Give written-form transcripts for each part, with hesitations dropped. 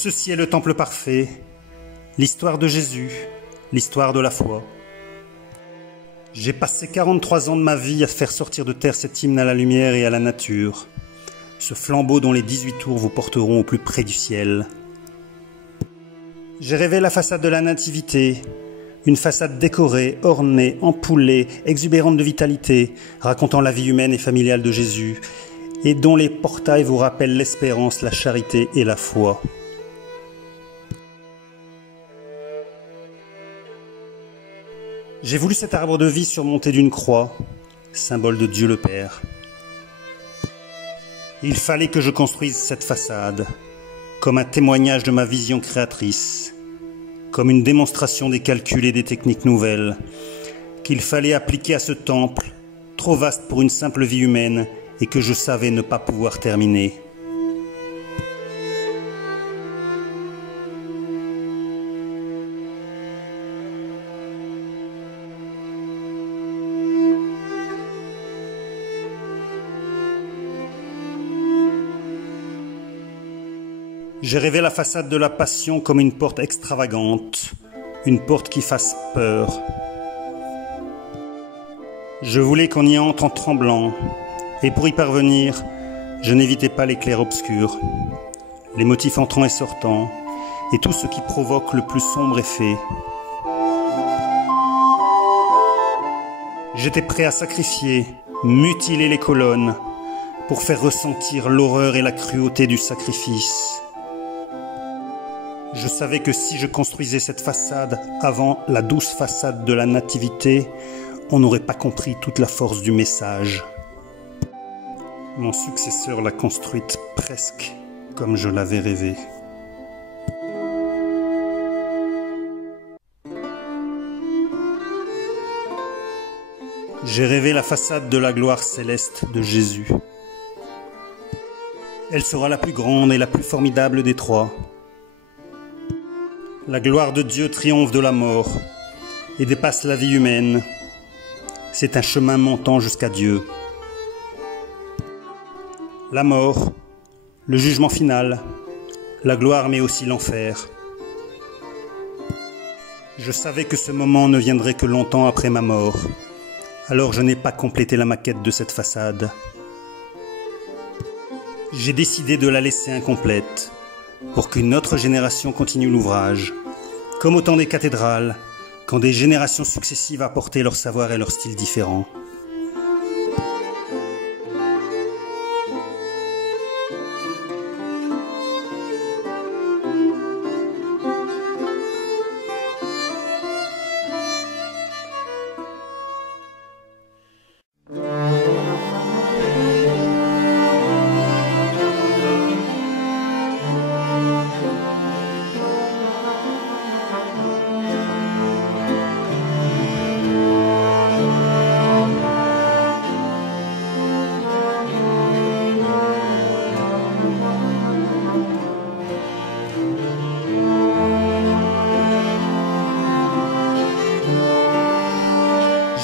Ceci est le temple parfait, l'histoire de Jésus, l'histoire de la foi. J'ai passé 43 ans de ma vie à faire sortir de terre cet hymne à la lumière et à la nature, ce flambeau dont les 18 tours vous porteront au plus près du ciel. J'ai rêvé la façade de la Nativité, une façade décorée, ornée, ampoulée, exubérante de vitalité, racontant la vie humaine et familiale de Jésus, et dont les portails vous rappellent l'espérance, la charité et la foi. J'ai voulu cet arbre de vie surmonté d'une croix, symbole de Dieu le Père. Il fallait que je construise cette façade, comme un témoignage de ma vision créatrice, comme une démonstration des calculs et des techniques nouvelles, qu'il fallait appliquer à ce temple, trop vaste pour une simple vie humaine, et que je savais ne pas pouvoir terminer. J'ai rêvé la façade de la Passion comme une porte extravagante, une porte qui fasse peur. Je voulais qu'on y entre en tremblant, et pour y parvenir, je n'évitais pas les clairs-obscurs, les motifs entrants et sortants, et tout ce qui provoque le plus sombre effet. J'étais prêt à sacrifier, mutiler les colonnes, pour faire ressentir l'horreur et la cruauté du sacrifice. Je savais que si je construisais cette façade avant la douce façade de la Nativité, on n'aurait pas compris toute la force du message. Mon successeur l'a construite presque comme je l'avais rêvé. J'ai rêvé la façade de la gloire céleste de Jésus. Elle sera la plus grande et la plus formidable des trois. La gloire de Dieu triomphe de la mort et dépasse la vie humaine. C'est un chemin montant jusqu'à Dieu. La mort, le jugement final, la gloire mais aussi l'enfer. Je savais que ce moment ne viendrait que longtemps après ma mort, alors je n'ai pas complété la maquette de cette façade. J'ai décidé de la laisser incomplète, pour qu'une autre génération continue l'ouvrage, comme au temps des cathédrales, quand des générations successives apportaient leur savoir et leur style différents.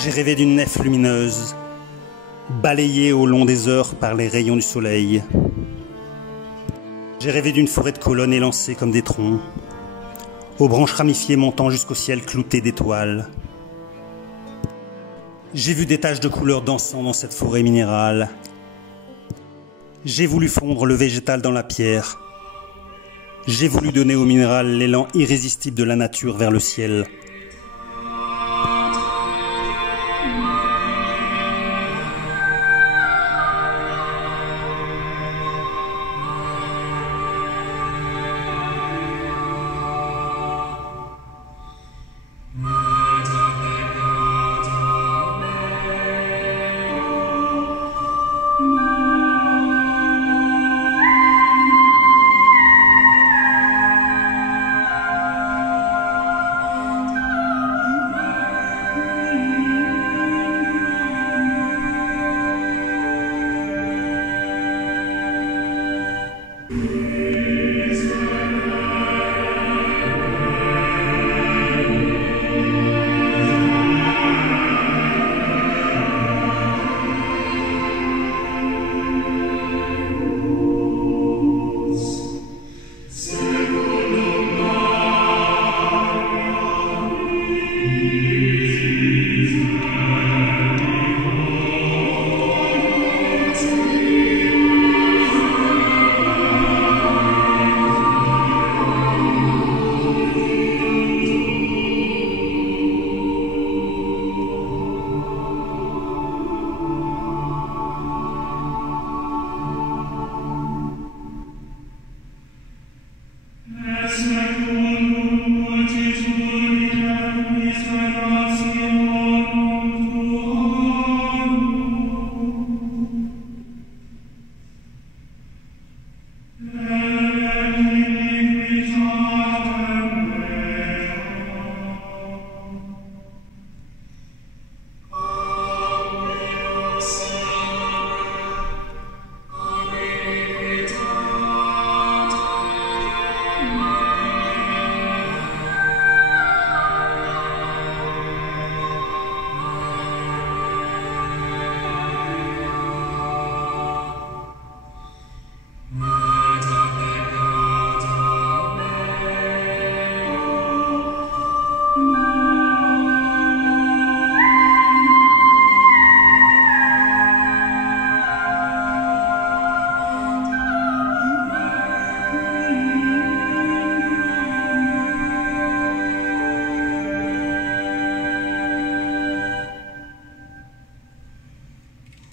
J'ai rêvé d'une nef lumineuse, balayée au long des heures par les rayons du soleil. J'ai rêvé d'une forêt de colonnes élancées comme des troncs, aux branches ramifiées montant jusqu'au ciel clouté d'étoiles. J'ai vu des taches de couleur dansant dans cette forêt minérale. J'ai voulu fondre le végétal dans la pierre. J'ai voulu donner au minéral l'élan irrésistible de la nature vers le ciel.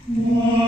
Moi.